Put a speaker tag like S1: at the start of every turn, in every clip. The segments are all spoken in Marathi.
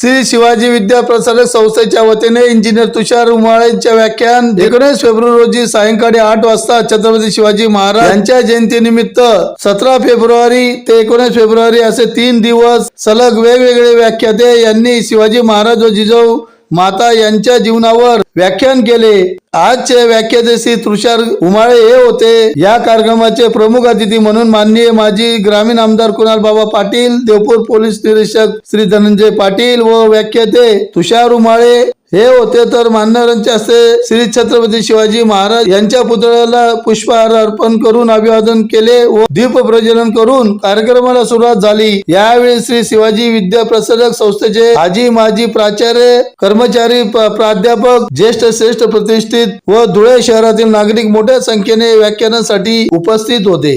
S1: श्री शिवाजी विद्या प्रसारक संस्थेच्या वतीने इंजिनियर तुषार उमाळेंच्या व्याख्यान एकोणीस फेब्रुवारी रोजी सायंकाळी आठ वाजता छत्रपती शिवाजी महाराज यांच्या जयंतीनिमित्त सतरा फेब्रुवारी ते एकोणीस फेब्रुवारी असे तीन दिवस सलग वेगवेगळे व्याख्याते यांनी शिवाजी महाराज व जिजाऊ माता यांच्या जीवनावर व्याख्यान केले. आजचे व्याख्याते श्री तुषार उमाळे हे होते या कार्यक्रमाचे प्रमुख अतिथी म्हणून माननीय माजी ग्रामीण आमदार कुणाल बाबा पाटील देवपूर पोलीस निरीक्षक श्री धनंजय पाटील व व्याख्याते तुषार उमाळे हे होते. तर मान्यवरांच्या हस्ते श्री छत्रपती शिवाजी महाराज यांच्या पुतळ्याला पुष्पहार अर्पण करून अभिवादन केले व दीप प्रज्वलन करून कार्यक्रमाला सुरुवात झाली. यावेळी श्री शिवाजी विद्या प्रसारक संस्थेचे आजी माजी प्राचार्य कर्मचारी प्राध्यापक ज्येष्ठ श्रेष्ठ प्रतिष्ठित व धुळे शहरातील नागरिक मोठ्या संख्येने व्याख्यानासाठी उपस्थित होते.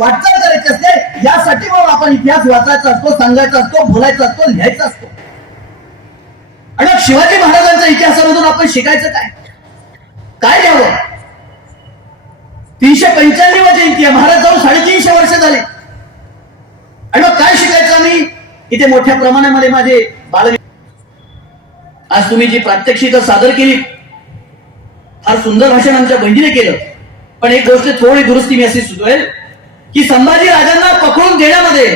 S2: वाटचाल करायची असते यासाठी मग आपण इतिहास वाचायचा असतो सांगायचा असतो बोलायचा असतो लिहायचा असतो. आणि शिवाजी महाराजांच्या इतिहासामधून आपण शिकायचं काय? काय घ्यावं तीनशे पंच्याण्णव जयंती आहे. महाराज जाऊन साडेतीनशे वर्ष झाले. आणि मग काय शिकायचं आम्ही? इथे मोठ्या प्रमाणामध्ये माझे बाल आज तुम्ही जी प्रात्यक्षिक सादर केली फार सुंदर भाषण आमच्या बहिणीने केलं. पण एक गोष्ट थोडी दुरुस्ती मी अशी सुचवेल. की संभाजी राजांना पकडून देण्यामध्ये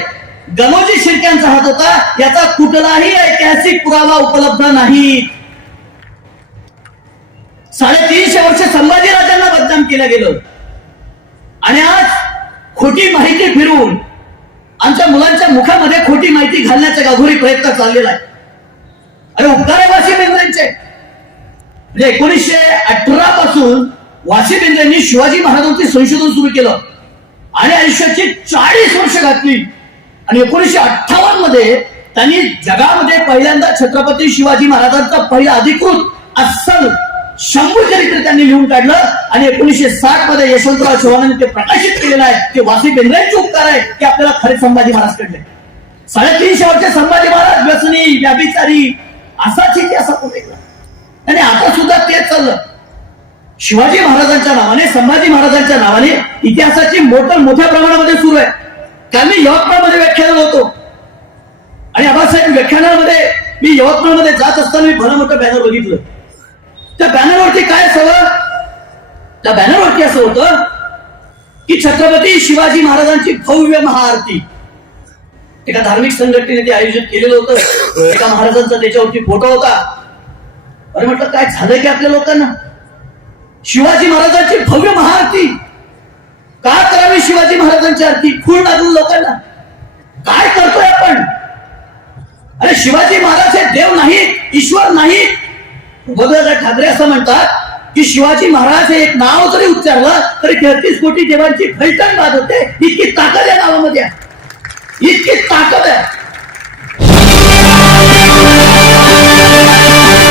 S2: गणोजी शिर्क्यांचा हात होता याचा कुठलाही ऐतिहासिक पुरावा उपलब्ध नाही. साडेतीनशे वर्ष संभाजी राजांना बदनाम केलं गेलं. आणि आज खोटी माहिती फिरवून आमच्या मुलांच्या मुखामध्ये खोटी माहिती घालण्याचा गाभोरी प्रयत्न चाललेला आहे. अरे उपकार आहे वाशी बेंद्रेंचे म्हणजे एकोणीसशे अठरा पासून वाशी बेंद्रेंनी शिवाजी महाराजांचे संशोधन सुरू केलं. आयुष्याची चाळीस वर्ष घातली. आणि एकोणीसशे अठ्ठावन्नमध्ये त्यांनी जगामध्ये पहिल्यांदा छत्रपती शिवाजी महाराजांचा पहिला अधिकृत अस्सल शंभू चरित्र त्यांनी लिहून काढलं आणि एकोणीसशे साठमध्ये यशवंतराव चव्हाणांनी ते प्रकाशित केलेलं आहे. ते वासी बेंद्रेंचे उपकार आहे की आपल्याला खरे संभाजी महाराज कडले साडेतीनशे वर्ष संभाजी महाराज व्यसनी व्याभिचारी असाच इतिहास आपण आणि आता सुद्धा तेच चाललं. शिवाजी महाराजांच्या नावाने संभाजी महाराजांच्या नावाने इतिहासाची मोठं मोठ्या प्रमाणामध्ये सुरू आहे. काल मी यवतमाळमध्ये व्याख्यान होतो. आणि आबासाहेब व्याख्यानामध्ये मी यवतमाळमध्ये जात असताना मी भलं मोठं बॅनर बघितलं. त्या बॅनरवरती काय असावं त्या बॅनरवरती असं होतं की छत्रपती शिवाजी महाराजांची भव्य महाआरती. एका धार्मिक संघटनेने ते आयोजित केलेलं होतं. एका महाराजांचा त्याच्यावरती फोटो होता. अरे म्हटलं काय झालंय की आपल्या लोकांना? शिवाजी महाराजांची भव्य महाआरती. का करावी शिवाजी महाराजांची आरती? खूळ लागून लोकांना. काय करतोय आपण? अरे शिवाजी महाराज हे देव नाहीत ईश्वर नाहीत. उद्धवराज ठाकरे असं म्हणतात की शिवाजी महाराज हे एक नाव जरी उच्चारलं तरी तेहतीस कोटी देवांची फैठण बाद होते. इतकी